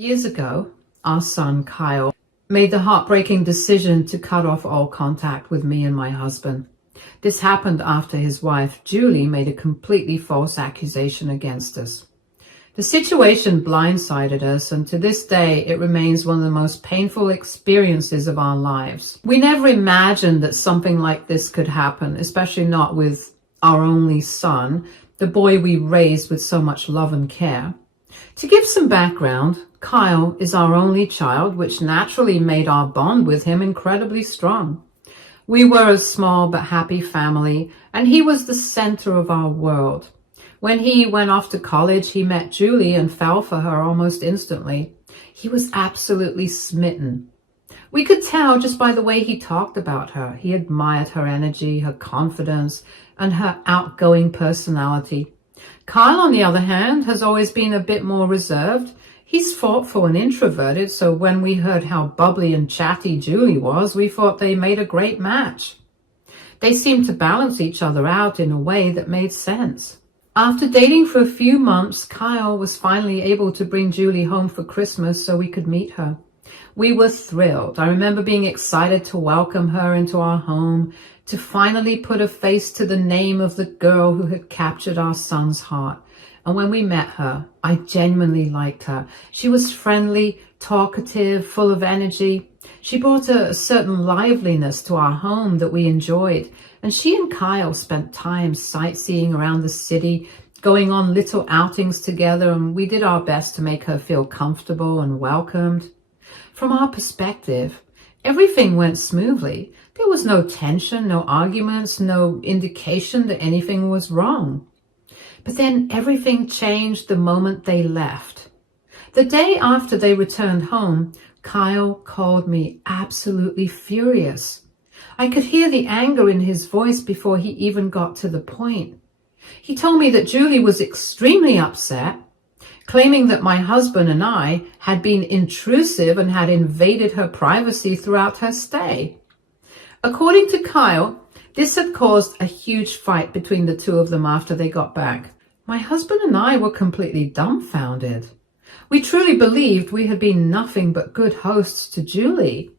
Years ago, our son Kyle made the heartbreaking decision to cut off all contact with me and my husband. This happened after his wife, Julie, made a completely false accusation against us. The situation blindsided us, and to this day, it remains one of the most painful experiences of our lives. We never imagined that something like this could happen, especially not with our only son, the boy we raised with so much love and care. To give some background, Kyle is our only child, which naturally made our bond with him incredibly strong. We were a small but happy family, and he was the center of our world. When he went off to college, he met Julie and fell for her almost instantly. He was absolutely smitten. We could tell just by the way he talked about her. He admired her energy, her confidence, and her outgoing personality. Kyle, on the other hand, has always been a bit more reserved. He's thoughtful and introverted, so when we heard how bubbly and chatty Julie was, we thought they made a great match. They seemed to balance each other out in a way that made sense. After dating for a few months, Kyle was finally able to bring Julie home for Christmas so we could meet her. We were thrilled. I remember being excited to welcome her into our home, to finally put a face to the name of the girl who had captured our son's heart. And when we met her, I genuinely liked her. She was friendly, talkative, full of energy. She brought a certain liveliness to our home that we enjoyed. And she and Kyle spent time sightseeing around the city, going on little outings together, and we did our best to make her feel comfortable and welcomed. From our perspective, everything went smoothly. There was no tension, no arguments, no indication that anything was wrong. But then everything changed the moment they left. The day after they returned home, Kyle called me absolutely furious. I could hear the anger in his voice before he even got to the point. He told me that Julie was extremely upset, claiming that my husband and I had been intrusive and had invaded her privacy throughout her stay. According to Kyle, this had caused a huge fight between the two of them after they got back. My husband and I were completely dumbfounded. We truly believed we had been nothing but good hosts to Julie.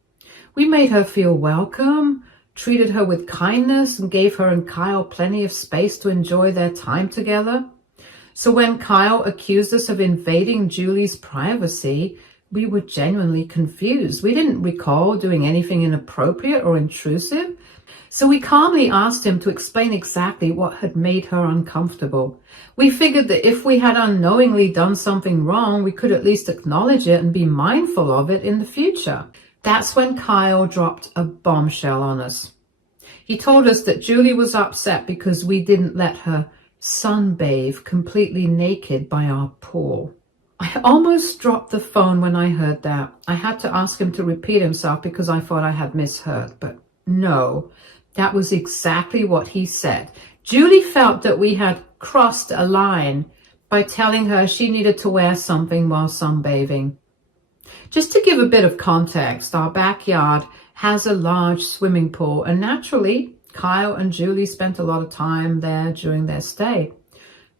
We made her feel welcome, treated her with kindness, and gave her and Kyle plenty of space to enjoy their time together. So when Kyle accused us of invading Julie's privacy, we were genuinely confused. We didn't recall doing anything inappropriate or intrusive. So we calmly asked him to explain exactly what had made her uncomfortable. We figured that if we had unknowingly done something wrong, we could at least acknowledge it and be mindful of it in the future. That's when Kyle dropped a bombshell on us. He told us that Julie was upset because we didn't let her sunbathe completely naked by our pool. I almost dropped the phone when I heard that. I had to ask him to repeat himself because I thought I had misheard, but no, that was exactly what he said. Julie felt that we had crossed a line by telling her she needed to wear something while sunbathing. Just to give a bit of context, our backyard has a large swimming pool, and naturally, Kyle and Julie spent a lot of time there during their stay.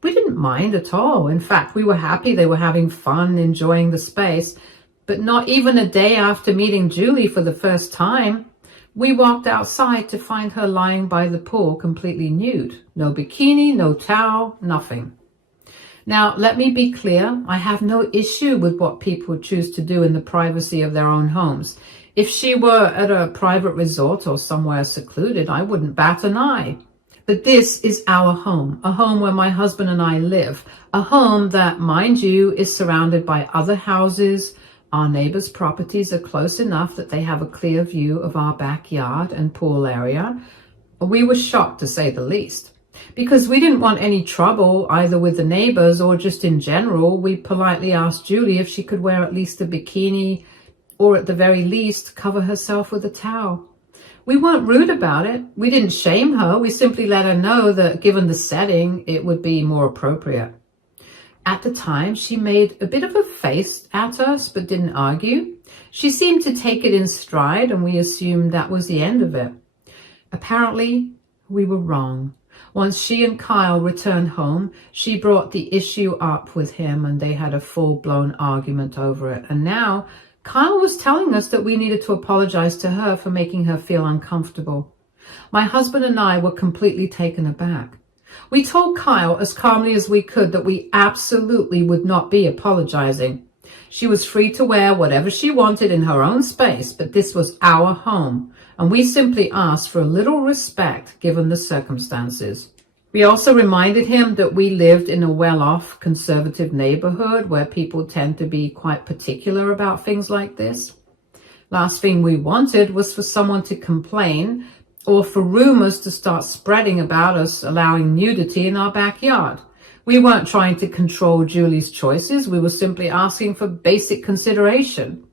We didn't mind at all. In fact, we were happy they were having fun, enjoying the space. But not even a day after meeting Julie for the first time, we walked outside to find her lying by the pool completely nude. No bikini, no towel, nothing. Now, let me be clear, I have no issue with what people choose to do in the privacy of their own homes. If she were at a private resort or somewhere secluded, I wouldn't bat an eye. But this is our home, a home where my husband and I live, a home that, mind you, is surrounded by other houses. Our neighbors' properties are close enough that they have a clear view of our backyard and pool area. We were shocked, to say the least. Because we didn't want any trouble either with the neighbors or just in general, we politely asked Julie if she could wear at least a bikini or at the very least cover herself with a towel. We weren't rude about it. We didn't shame her. We simply let her know that given the setting, it would be more appropriate. At the time, she made a bit of a face at us, but didn't argue. She seemed to take it in stride, and we assumed that was the end of it. Apparently, we were wrong. Once she and Kyle returned home, she brought the issue up with him and they had a full-blown argument over it. And now Kyle was telling us that we needed to apologize to her for making her feel uncomfortable. My husband and I were completely taken aback. We told Kyle as calmly as we could that we absolutely would not be apologizing. She was free to wear whatever she wanted in her own space, but this was our home, and we simply asked for a little respect given the circumstances. We also reminded him that we lived in a well-off conservative neighborhood where people tend to be quite particular about things like this. Last thing we wanted was for someone to complain or for rumors to start spreading about us allowing nudity in our backyard. We weren't trying to control Julie's choices. We were simply asking for basic consideration.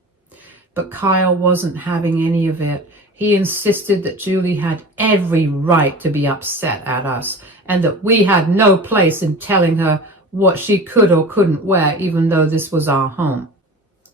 But Kyle wasn't having any of it. He insisted that Julie had every right to be upset at us and that we had no place in telling her what she could or couldn't wear, even though this was our home.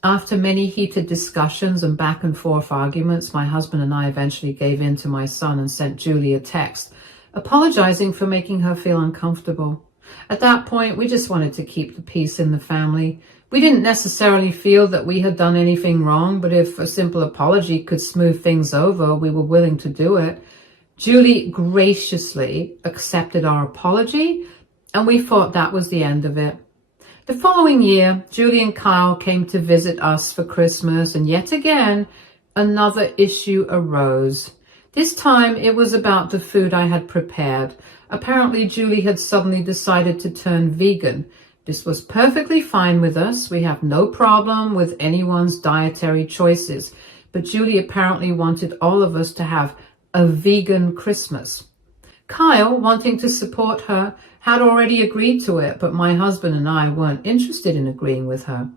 After many heated discussions and back and forth arguments, my husband and I eventually gave in to my son and sent Julie a text, apologizing for making her feel uncomfortable. At that point, we just wanted to keep the peace in the family. We didn't necessarily feel that we had done anything wrong, but if a simple apology could smooth things over, we were willing to do it. Julie graciously accepted our apology, and we thought that was the end of it. The following year, Julie and Kyle came to visit us for Christmas, and yet again, another issue arose. This time, it was about the food I had prepared. Apparently, Julie had suddenly decided to turn vegan. This was perfectly fine with us. We have no problem with anyone's dietary choices. But Julie apparently wanted all of us to have a vegan Christmas. Kyle, wanting to support her, had already agreed to it, but my husband and I weren't interested in agreeing with her.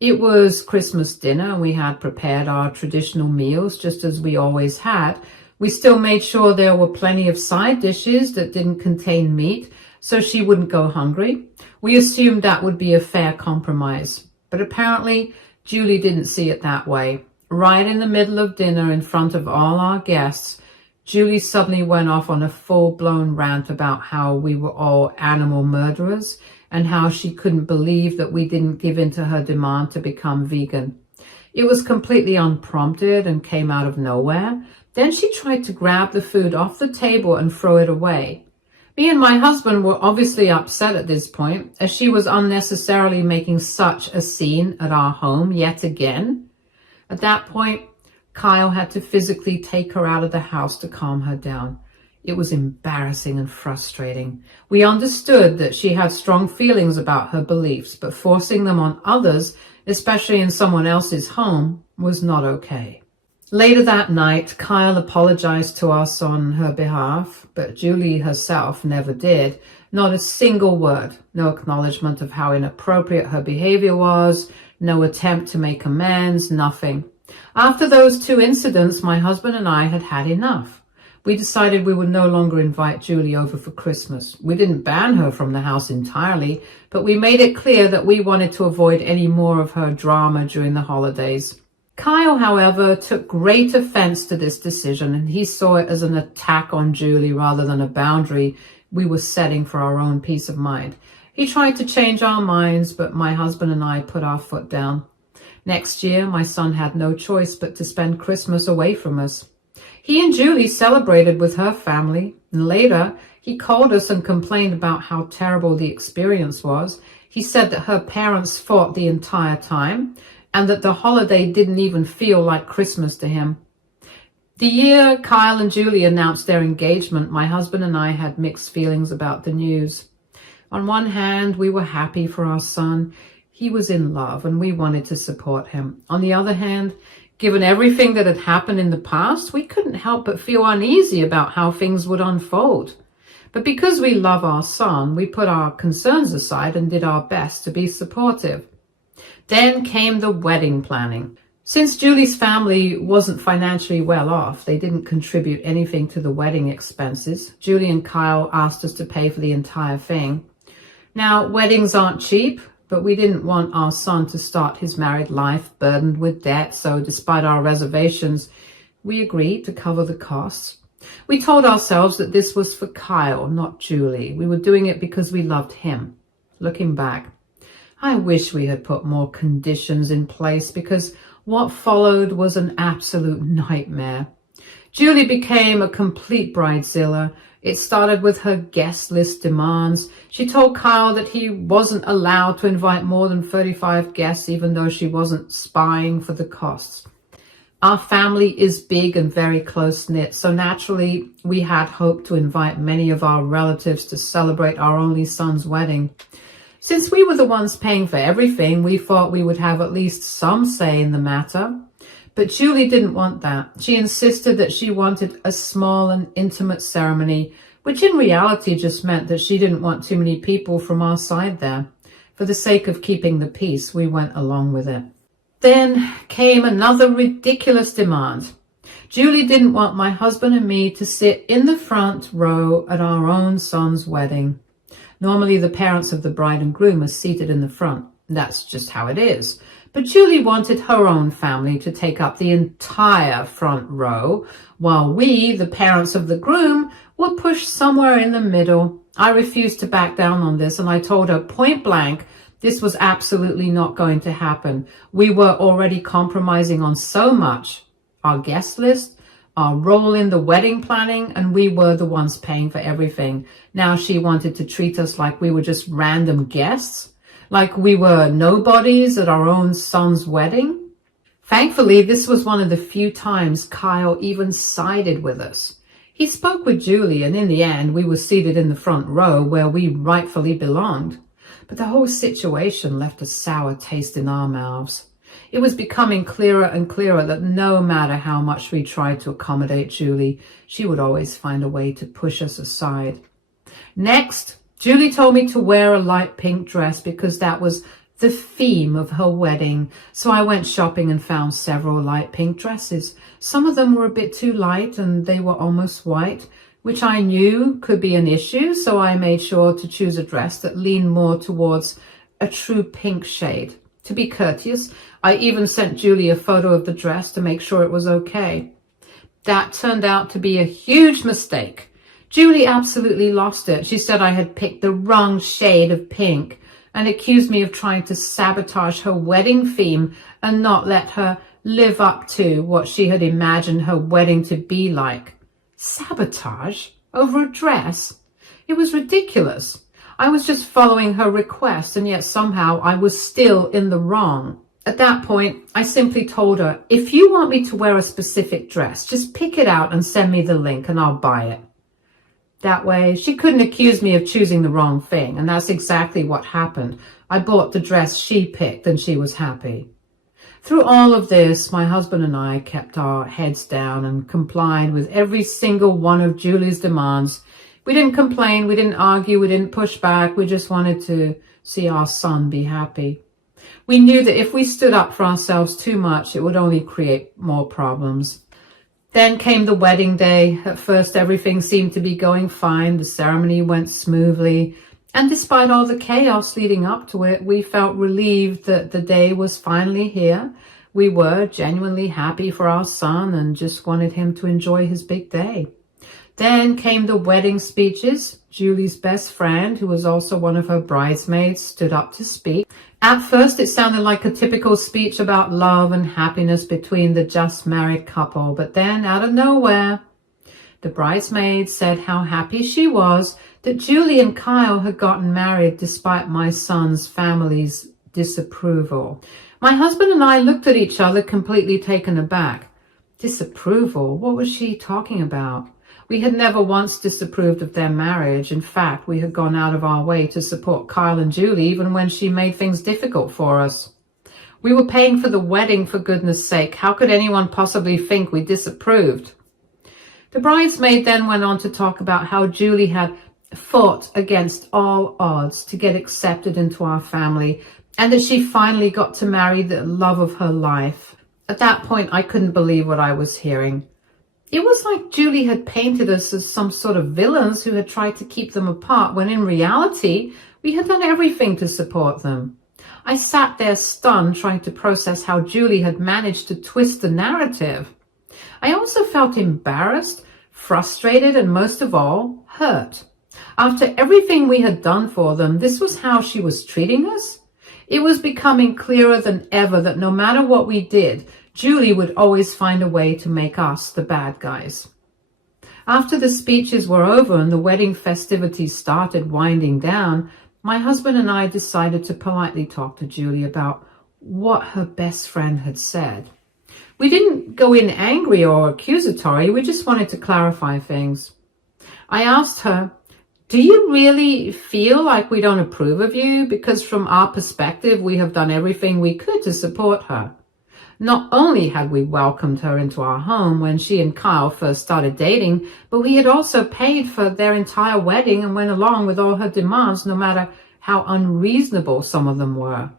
It was Christmas dinner, and we had prepared our traditional meals just as we always had. We still made sure there were plenty of side dishes that didn't contain meat, so she wouldn't go hungry. We assumed that would be a fair compromise. But apparently, Julie didn't see it that way. Right in the middle of dinner, in front of all our guests, Julie suddenly went off on a full-blown rant about how we were all animal murderers and how she couldn't believe that we didn't give in to her demand to become vegan. It was completely unprompted and came out of nowhere. Then she tried to grab the food off the table and throw it away. Me and my husband were obviously upset at this point, as she was unnecessarily making such a scene at our home yet again. At that point, Kyle had to physically take her out of the house to calm her down. It was embarrassing and frustrating. We understood that she had strong feelings about her beliefs, but forcing them on others, especially in someone else's home, was not okay. Later that night, Kyle apologized to us on her behalf, but Julie herself never did. Not a single word, no acknowledgement of how inappropriate her behavior was, no attempt to make amends, nothing. After those two incidents, my husband and I had had enough. We decided we would no longer invite Julie over for Christmas. We didn't ban her from the house entirely, but we made it clear that we wanted to avoid any more of her drama during the holidays. Kyle, however, took great offense to this decision, and he saw it as an attack on Julie rather than a boundary we were setting for our own peace of mind. He tried to change our minds, but my husband and I put our foot down. Next year, my son had no choice but to spend Christmas away from us. He and Julie celebrated with her family, and later he called us and complained about how terrible the experience was. He said that her parents fought the entire time, and that the holiday didn't even feel like Christmas to him. The year Kyle and Julie announced their engagement, my husband and I had mixed feelings about the news. On one hand, we were happy for our son. He was in love, and we wanted to support him. On the other hand, given everything that had happened in the past, we couldn't help but feel uneasy about how things would unfold. But because we love our son, we put our concerns aside and did our best to be supportive. Then came the wedding planning. Since Julie's family wasn't financially well off, they didn't contribute anything to the wedding expenses. Julie and Kyle asked us to pay for the entire thing. Now, weddings aren't cheap, but we didn't want our son to start his married life burdened with debt, so despite our reservations, we agreed to cover the costs. We told ourselves that this was for Kyle, not Julie. We were doing it because we loved him. Looking back, I wish we had put more conditions in place because what followed was an absolute nightmare. Julie became a complete bridezilla. It started with her guest list demands. She told Kyle that he wasn't allowed to invite more than 35 guests, even though she wasn't spying for the costs. Our family is big and very close-knit, so naturally we had hoped to invite many of our relatives to celebrate our only son's wedding. Since we were the ones paying for everything, we thought we would have at least some say in the matter. But Julie didn't want that. She insisted that she wanted a small and intimate ceremony, which in reality just meant that she didn't want too many people from our side there. For the sake of keeping the peace, we went along with it. Then came another ridiculous demand. Julie didn't want my husband and me to sit in the front row at our own son's wedding. Normally, the parents of the bride and groom are seated in the front. That's just how it is. But Julie wanted her own family to take up the entire front row, while we, the parents of the groom, were pushed somewhere in the middle. I refused to back down on this, and I told her point blank this was absolutely not going to happen. We were already compromising on so much. Our guest list, our role in the wedding planning, and we were the ones paying for everything. Now she wanted to treat us like we were just random guests, like we were nobodies at our own son's wedding. Thankfully, this was one of the few times Kyle even sided with us. He spoke with Julie, and in the end, we were seated in the front row where we rightfully belonged. But the whole situation left a sour taste in our mouths. It was becoming clearer and clearer that no matter how much we tried to accommodate Julie, she would always find a way to push us aside. Next, Julie told me to wear a light pink dress because that was the theme of her wedding. So I went shopping and found several light pink dresses. Some of them were a bit too light and they were almost white, which I knew could be an issue, so I made sure to choose a dress that leaned more towards a true pink shade. To be courteous, I even sent Julie a photo of the dress to make sure it was okay. That turned out to be a huge mistake. Julie absolutely lost it. She said I had picked the wrong shade of pink and accused me of trying to sabotage her wedding theme and not let her live up to what she had imagined her wedding to be like. Sabotage? Over a dress? It was ridiculous. I was just following her request, and yet somehow I was still in the wrong. At that point, I simply told her, if you want me to wear a specific dress, just pick it out and send me the link and I'll buy it. That way, she couldn't accuse me of choosing the wrong thing, and that's exactly what happened. I bought the dress she picked and she was happy. Through all of this, my husband and I kept our heads down and complied with every single one of Julie's demands. We didn't complain, we didn't argue, we didn't push back. We just wanted to see our son be happy. We knew that if we stood up for ourselves too much, it would only create more problems. Then came the wedding day. At first, everything seemed to be going fine. The ceremony went smoothly. And despite all the chaos leading up to it, we felt relieved that the day was finally here. We were genuinely happy for our son and just wanted him to enjoy his big day. Then came the wedding speeches. Julie's best friend, who was also one of her bridesmaids, stood up to speak. At first, it sounded like a typical speech about love and happiness between the just married couple, but then out of nowhere, the bridesmaid said how happy she was that Julie and Kyle had gotten married despite my son's family's disapproval. My husband and I looked at each other completely taken aback. Disapproval? What was she talking about? We had never once disapproved of their marriage. In fact, we had gone out of our way to support Kyle and Julie even when she made things difficult for us. We were paying for the wedding, for goodness sake. How could anyone possibly think we disapproved? The bridesmaid then went on to talk about how Julie had fought against all odds to get accepted into our family and that she finally got to marry the love of her life. At that point, I couldn't believe what I was hearing. It was like Julie had painted us as some sort of villains who had tried to keep them apart, when in reality, we had done everything to support them. I sat there stunned, trying to process how Julie had managed to twist the narrative. I also felt embarrassed, frustrated, and most of all, hurt. After everything we had done for them, this was how she was treating us? It was becoming clearer than ever that no matter what we did, Julie would always find a way to make us the bad guys. After the speeches were over and the wedding festivities started winding down, my husband and I decided to politely talk to Julie about what her best friend had said. We didn't go in angry or accusatory, we just wanted to clarify things. I asked her, "Do you really feel like we don't approve of you? Because from our perspective, we have done everything we could to support her." Not only had we welcomed her into our home when she and Kyle first started dating, but we had also paid for their entire wedding and went along with all her demands, no matter how unreasonable some of them were.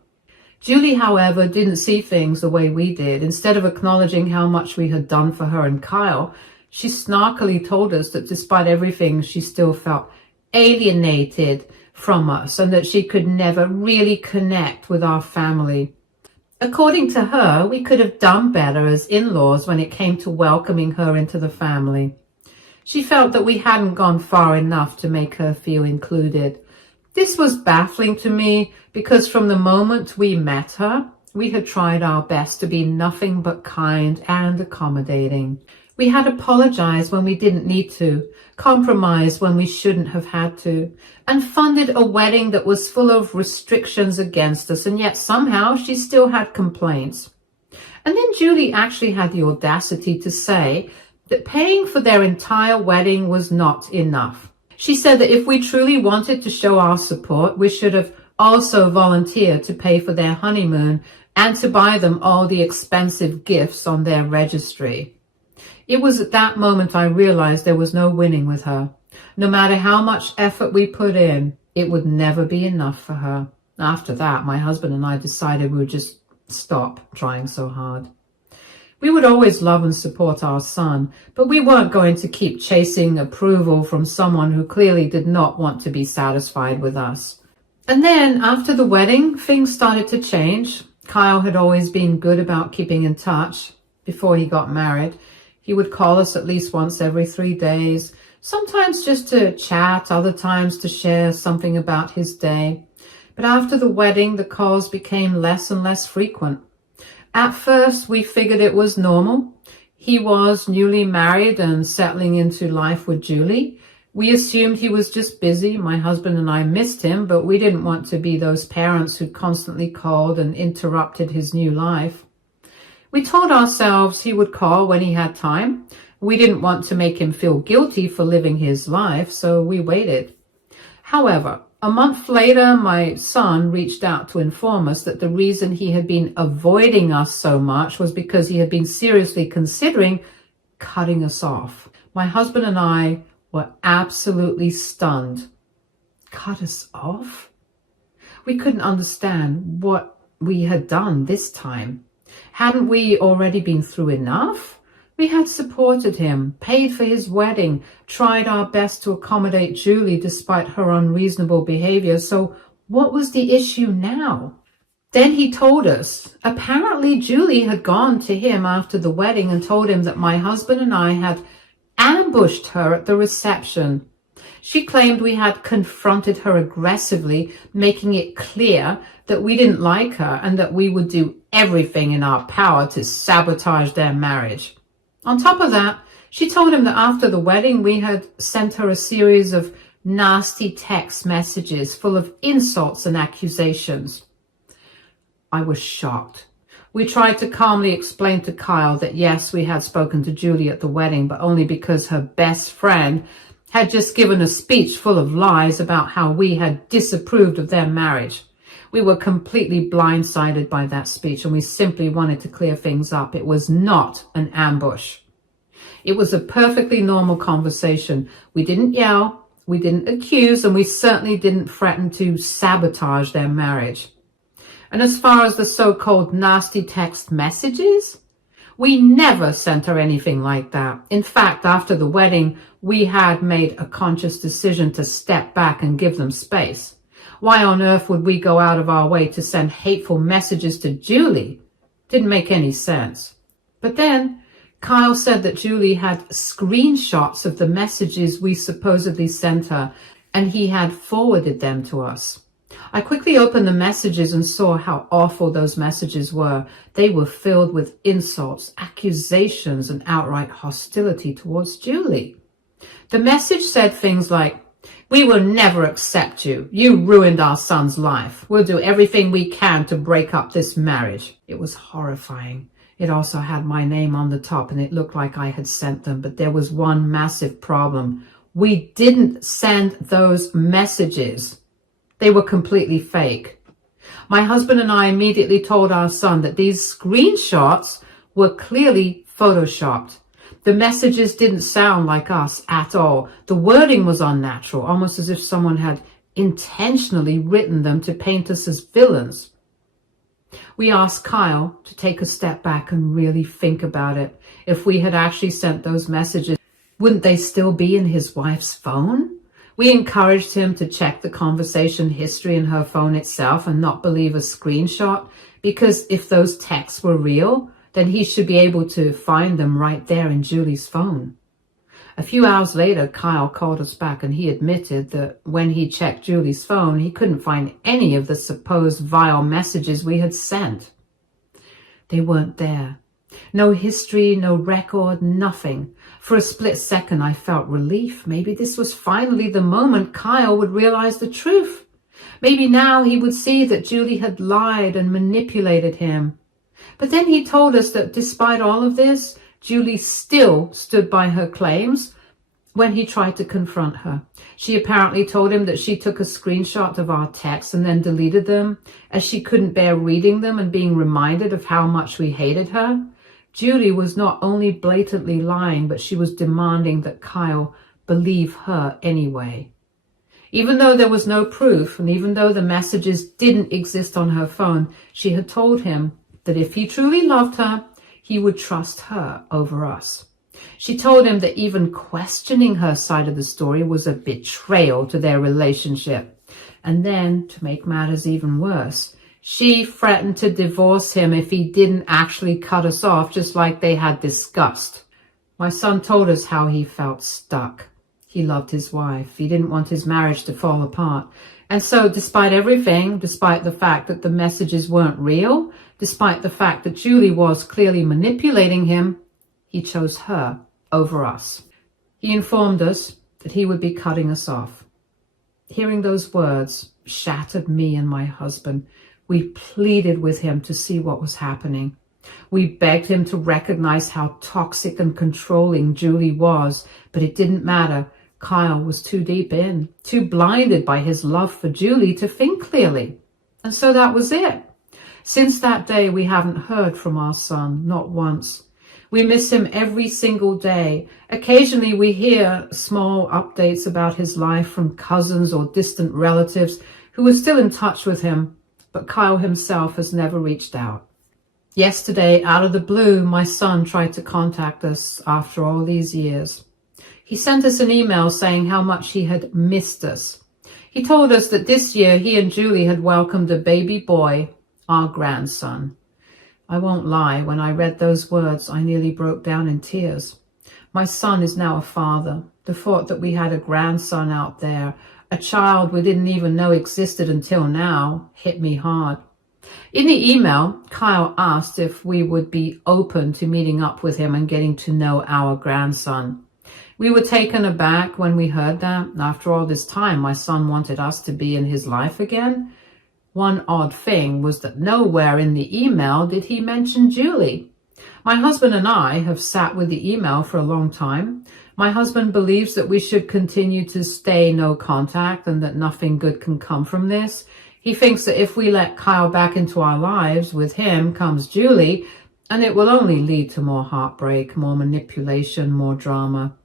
Julie, however, didn't see things the way we did. Instead of acknowledging how much we had done for her and Kyle, she snarkily told us that despite everything, she still felt alienated from us and that she could never really connect with our family. According to her, we could have done better as in-laws when it came to welcoming her into the family. She felt that we hadn't gone far enough to make her feel included. This was baffling to me because from the moment we met her, we had tried our best to be nothing but kind and accommodating. We had apologized when we didn't need to, compromised when we shouldn't have had to, and funded a wedding that was full of restrictions against us, and yet somehow she still had complaints. And then Julie actually had the audacity to say that paying for their entire wedding was not enough. She said that if we truly wanted to show our support, we should have also volunteered to pay for their honeymoon and to buy them all the expensive gifts on their registry. It was at that moment I realized there was no winning with her. No matter how much effort we put in, it would never be enough for her. After that, my husband and I decided we would just stop trying so hard. We would always love and support our son, but we weren't going to keep chasing approval from someone who clearly did not want to be satisfied with us. And then, after the wedding, things started to change. Kyle had always been good about keeping in touch before he got married. He would call us at least once every 3 days, sometimes just to chat, other times to share something about his day. But after the wedding, the calls became less and less frequent. At first, we figured it was normal. He was newly married and settling into life with Julie. We assumed he was just busy. My husband and I missed him, but we didn't want to be those parents who constantly called and interrupted his new life. We told ourselves he would call when he had time. We didn't want to make him feel guilty for living his life, so we waited. However, a month later, my son reached out to inform us that the reason he had been avoiding us so much was because he had been seriously considering cutting us off. My husband and I were absolutely stunned. Cut us off? We couldn't understand what we had done this time. Hadn't we already been through enough? We had supported him, paid for his wedding, tried our best to accommodate Julie despite her unreasonable behavior. So what was the issue now? Then he told us, apparently Julie had gone to him after the wedding and told him that my husband and I had ambushed her at the reception. She claimed we had confronted her aggressively, making it clear that we didn't like her and that we would do everything in our power to sabotage their marriage. On top of that, she told him that after the wedding, we had sent her a series of nasty text messages full of insults and accusations. I was shocked. We tried to calmly explain to Kyle that yes, we had spoken to Julie at the wedding, but only because her best friend had just given a speech full of lies about how we had disapproved of their marriage. We were completely blindsided by that speech, and we simply wanted to clear things up. It was not an ambush. It was a perfectly normal conversation. We didn't yell, we didn't accuse, and we certainly didn't threaten to sabotage their marriage. And as far as the so-called nasty text messages, we never sent her anything like that. In fact, after the wedding, we had made a conscious decision to step back and give them space. Why on earth would we go out of our way to send hateful messages to Julie? Didn't make any sense. But then Kyle said that Julie had screenshots of the messages we supposedly sent her, and he had forwarded them to us. I quickly opened the messages and saw how awful those messages were. They were filled with insults, accusations, and outright hostility towards Julie. The message said things like, "We will never accept you. You ruined our son's life. We'll do everything we can to break up this marriage." It was horrifying. It also had my name on the top, and it looked like I had sent them, but there was one massive problem. We didn't send those messages. They were completely fake. My husband and I immediately told our son that these screenshots were clearly photoshopped. The messages didn't sound like us at all. The wording was unnatural, almost as if someone had intentionally written them to paint us as villains. We asked Kyle to take a step back and really think about it. If we had actually sent those messages, wouldn't they still be in his wife's phone? We encouraged him to check the conversation history in her phone itself and not believe a screenshot, because if those texts were real, then he should be able to find them right there in Julie's phone. A few hours later, Kyle called us back and he admitted that when he checked Julie's phone, he couldn't find any of the supposed vile messages we had sent. They weren't there. No history, no record, nothing. For a split second, I felt relief. Maybe this was finally the moment Kyle would realize the truth. Maybe now he would see that Julie had lied and manipulated him. But then he told us that despite all of this, Julie still stood by her claims when he tried to confront her. She apparently told him that she took a screenshot of our texts and then deleted them, as she couldn't bear reading them and being reminded of how much we hated her. Julie was not only blatantly lying, but she was demanding that Kyle believe her anyway. Even though there was no proof, and even though the messages didn't exist on her phone, she had told him that if he truly loved her, he would trust her over us. She told him that even questioning her side of the story was a betrayal to their relationship. And then, to make matters even worse, she threatened to divorce him if he didn't actually cut us off, just like they had discussed. My son told us how he felt stuck. He loved his wife. He didn't want his marriage to fall apart. And so, despite everything, despite the fact that the messages weren't real, despite the fact that Julie was clearly manipulating him, he chose her over us. He informed us that he would be cutting us off. Hearing those words shattered me and my husband. We pleaded with him to see what was happening. We begged him to recognize how toxic and controlling Julie was, but it didn't matter. Kyle was too deep in, too blinded by his love for Julie to think clearly. And so that was it. Since that day, we haven't heard from our son, not once. We miss him every single day. Occasionally we hear small updates about his life from cousins or distant relatives who are still in touch with him, but Kyle himself has never reached out. Yesterday, out of the blue, my son tried to contact us after all these years. He sent us an email saying how much he had missed us. He told us that this year he and Julie had welcomed a baby boy, our grandson. I won't lie, when I read those words, I nearly broke down in tears. My son is now a father. The thought that we had a grandson out there, a child we didn't even know existed until now, hit me hard. In the email, Kyle asked if we would be open to meeting up with him and getting to know our grandson. We were taken aback when we heard that. After all this time, my son wanted us to be in his life again. One odd thing was that nowhere in the email did he mention Julie. My husband and I have sat with the email for a long time. My husband believes that we should continue to stay no contact and that nothing good can come from this. He thinks that if we let Kyle back into our lives, with him comes Julie, and it will only lead to more heartbreak, more manipulation, more drama.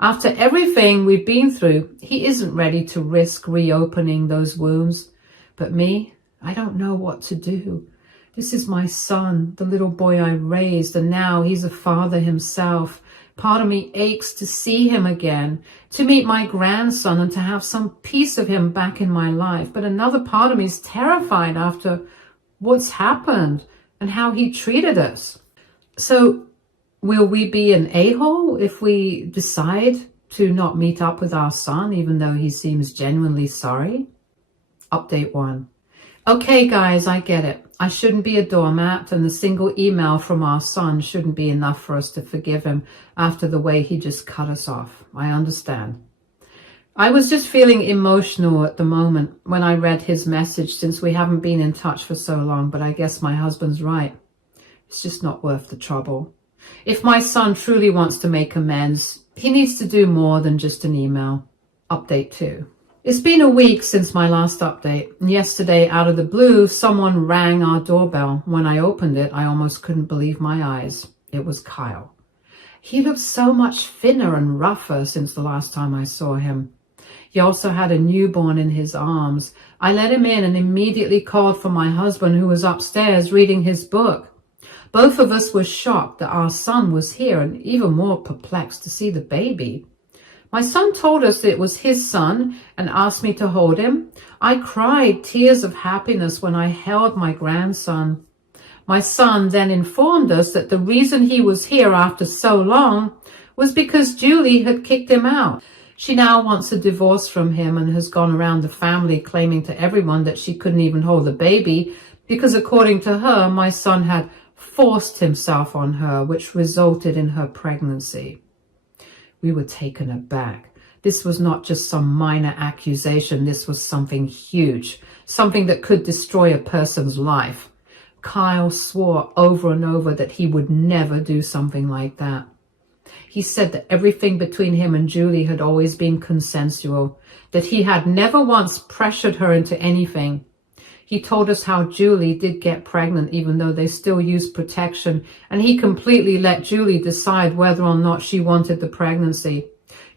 After everything we've been through, he isn't ready to risk reopening those wounds. But me, I don't know what to do. This is my son, the little boy I raised, and now he's a father himself. Part of me aches to see him again, to meet my grandson and to have some piece of him back in my life. But another part of me is terrified after what's happened and how he treated us. So Will we be an a-hole if we decide to not meet up with our son, even though he seems genuinely sorry? Update 1. Okay, guys, I get it. I shouldn't be a doormat, and the single email from our son shouldn't be enough for us to forgive him after the way he just cut us off. I understand. I was just feeling emotional at the moment when I read his message, since we haven't been in touch for so long, but I guess my husband's right. It's just not worth the trouble. If my son truly wants to make amends, he needs to do more than just an email. Update 2. It's been a week since my last update, and yesterday, out of the blue, someone rang our doorbell. When I opened it, I almost couldn't believe my eyes. It was Kyle. He looked so much thinner and rougher since the last time I saw him. He also had a newborn in his arms. I let him in and immediately called for my husband, who was upstairs reading his book. Both of us were shocked that our son was here, and even more perplexed to see the baby. My son told us it was his son and asked me to hold him. I cried tears of happiness when I held my grandson. My son then informed us that the reason he was here after so long was because Julie had kicked him out. She now wants a divorce from him and has gone around the family claiming to everyone that she couldn't even hold the baby because, according to her, my son had forced himself on her, which resulted in her pregnancy. We were taken aback. This was not just some minor accusation. This was something huge, something that could destroy a person's life. Kyle swore over and over that he would never do something like that. He said that everything between him and Julie had always been consensual, that he had never once pressured her into anything. He told us how Julie did get pregnant even though they still used protection, and he completely let Julie decide whether or not she wanted the pregnancy.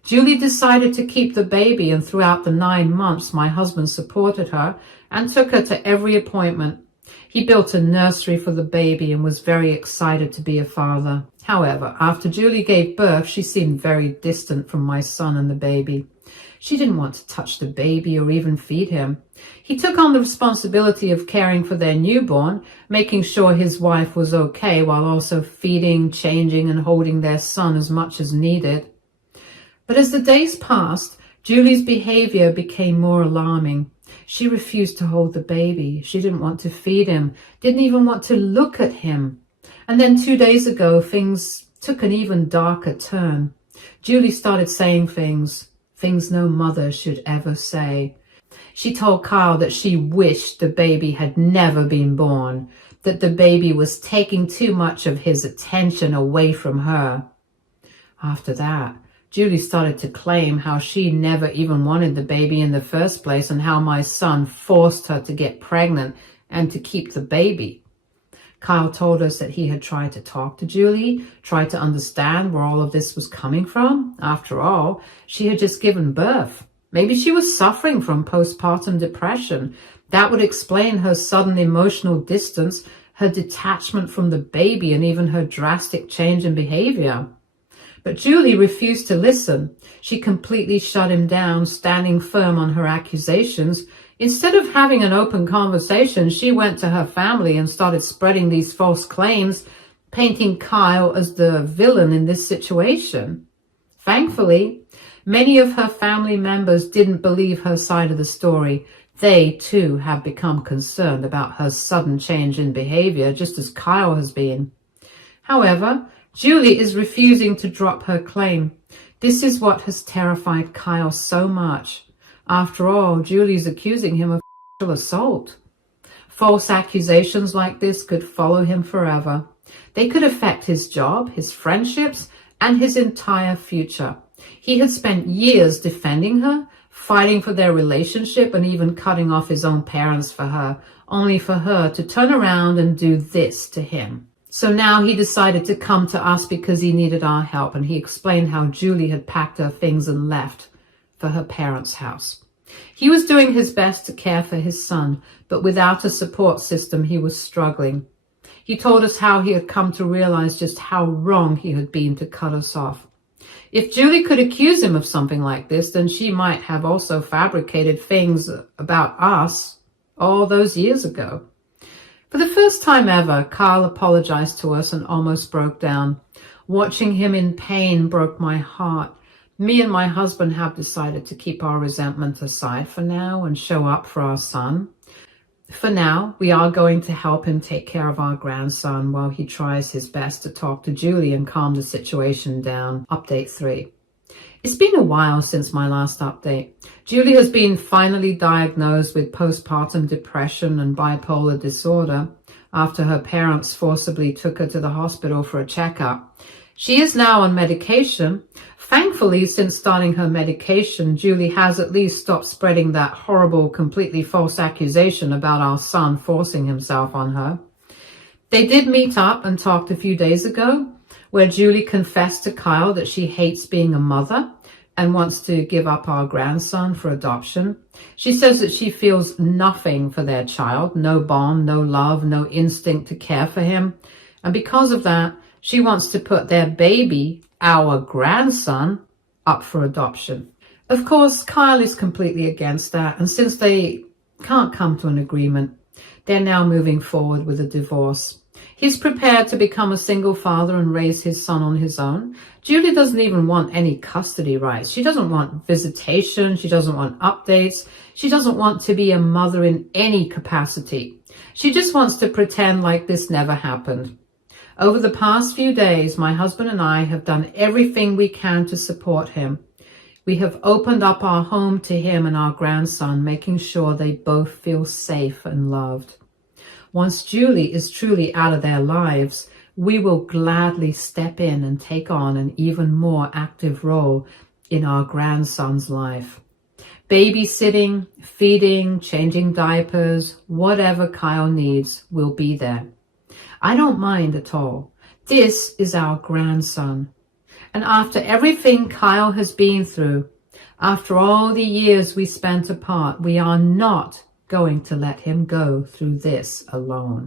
Julie decided to keep the baby, and throughout the 9 months, my husband supported her and took her to every appointment. He built a nursery for the baby and was very excited to be a father. However, after Julie gave birth, she seemed very distant from my son and the baby. She didn't want to touch the baby or even feed him. He took on the responsibility of caring for their newborn, making sure his wife was okay while also feeding, changing, and holding their son as much as needed. But as the days passed, Julie's behavior became more alarming. She refused to hold the baby. She didn't want to feed him, didn't even want to look at him. And then 2 days ago, things took an even darker turn. Julie started saying things no mother should ever say. She told Kyle that she wished the baby had never been born, that the baby was taking too much of his attention away from her. After that, Julie started to claim how she never even wanted the baby in the first place and how my son forced her to get pregnant and to keep the baby. Kyle told us that he had tried to talk to Julie, tried to understand where all of this was coming from. After all, she had just given birth. Maybe she was suffering from postpartum depression. That would explain her sudden emotional distance, her detachment from the baby, and even her drastic change in behavior. But Julie refused to listen. She completely shut him down, standing firm on her accusations. Instead of having an open conversation, she went to her family and started spreading these false claims, painting Kyle as the villain in this situation. Thankfully, many of her family members didn't believe her side of the story. They, too, have become concerned about her sudden change in behavior, just as Kyle has been. However, Julie is refusing to drop her claim. This is what has terrified Kyle so much. After all, Julie's accusing him of sexual assault. False accusations like this could follow him forever. They could affect his job, his friendships, and his entire future. He had spent years defending her, fighting for their relationship, and even cutting off his own parents for her, only for her to turn around and do this to him. So now he decided to come to us because he needed our help, and he explained how Julie had packed her things and left for her parents' house. He was doing his best to care for his son, but without a support system, he was struggling. He told us how he had come to realize just how wrong he had been to cut us off. If Julie could accuse him of something like this, then she might have also fabricated things about us all those years ago. For the first time ever, Kyle apologized to us and almost broke down. Watching him in pain broke my heart. Me and my husband have decided to keep our resentment aside for now and show up for our son. For now, we are going to help him take care of our grandson while he tries his best to talk to Julie and calm the situation down. Update 3. It's been a while since my last update. Julie has been finally diagnosed with postpartum depression and bipolar disorder after her parents forcibly took her to the hospital for a checkup. She is now on medication. Thankfully, since starting her medication, Julie has at least stopped spreading that horrible, completely false accusation about our son forcing himself on her. They did meet up and talked a few days ago, where Julie confessed to Kyle that she hates being a mother and wants to give up our grandson for adoption. She says that she feels nothing for their child, no bond, no love, no instinct to care for him. And because of that, she wants to put their baby, our grandson, up for adoption. Of course, Kyle is completely against that, and since they can't come to an agreement, they're now moving forward with a divorce. He's prepared to become a single father and raise his son on his own. Julie doesn't even want any custody rights. She doesn't want visitation. She doesn't want updates. She doesn't want to be a mother in any capacity. She just wants to pretend like this never happened. Over the past few days, my husband and I have done everything we can to support him. We have opened up our home to him and our grandson, making sure they both feel safe and loved. Once Julie is truly out of their lives, we will gladly step in and take on an even more active role in our grandson's life. Babysitting, feeding, changing diapers, whatever Kyle needs, we'll be there. I don't mind at all. This is our grandson. And after everything Kyle has been through, after all the years we spent apart, we are not going to let him go through this alone.